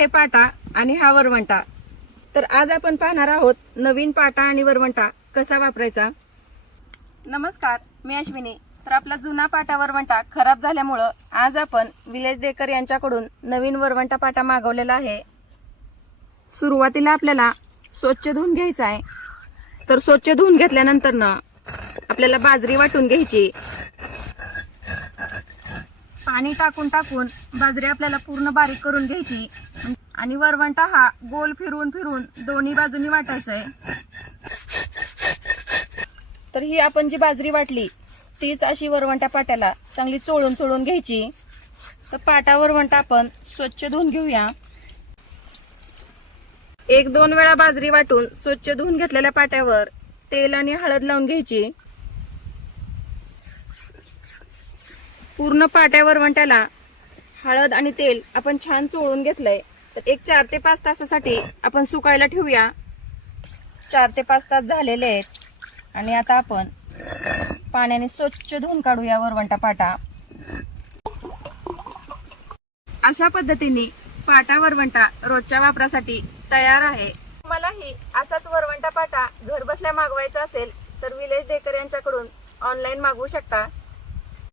आहे पाटा आणि हा वरवंटा। तर आज आपण पाहणार आहोत नवीन पाटा आणि वरवंटा कसा वापरायचा। नमस्कार, मी अश्विनी। तर आपला जुना पाटा वरवंटा खराब झाल्यामुळे आज आपण विलेज डेकर यांच्याकडून नवीन वरवंटा पाटा मागवलेला आहे। सुरुवातीला आपल्याला स्वच्छ धुवून घ्यायचा आहे। तर स्वच्छ धुवून घेतल्यानंतर ना आपल्याला बाजरी वाटून घ्यायची। पाणी टाकून बाजरी आपल्याला पूर्ण बारीक करून घ्यायची आणि वरवंटा हा गोल फिरून फिरून दोन्ही बाजूनी वाटायचा आहे। तर ही आपण जी बाजरी वाटली तीच अशी वरवंटा पाट्याला चांगली चोळून घ्यायची। तर पाटा वरवंटा आपण स्वच्छ धुवून घेऊया। एक दोन वेळा बाजरी वाटून स्वच्छ धुवून घेतलेल्या पाट्यावर तेल आणि हळद लावून घ्यायची। पूर्ण पाट्या वरवंट्याला हळद आणि तेल आपण छान चोळून घेतलंय। तर एक 4 ते 5 तासासाठी आपण सुकायला ठेवूया। 4 ते 5 तास झालेले आहेत आणि आता आपण पाण्याने स्वच्छ धुवून काढूया वरवंटा पाटा। अशा पद्धतीने पाटा वरवंटा रोजच्या वापरासाठी तयार आहे। तुम्हालाही असाच वरवंटा पाटा घर बसल्या मागवायचा असेल तर विलेज डेकर यांच्याकडून ऑनलाईन मागवू शकता।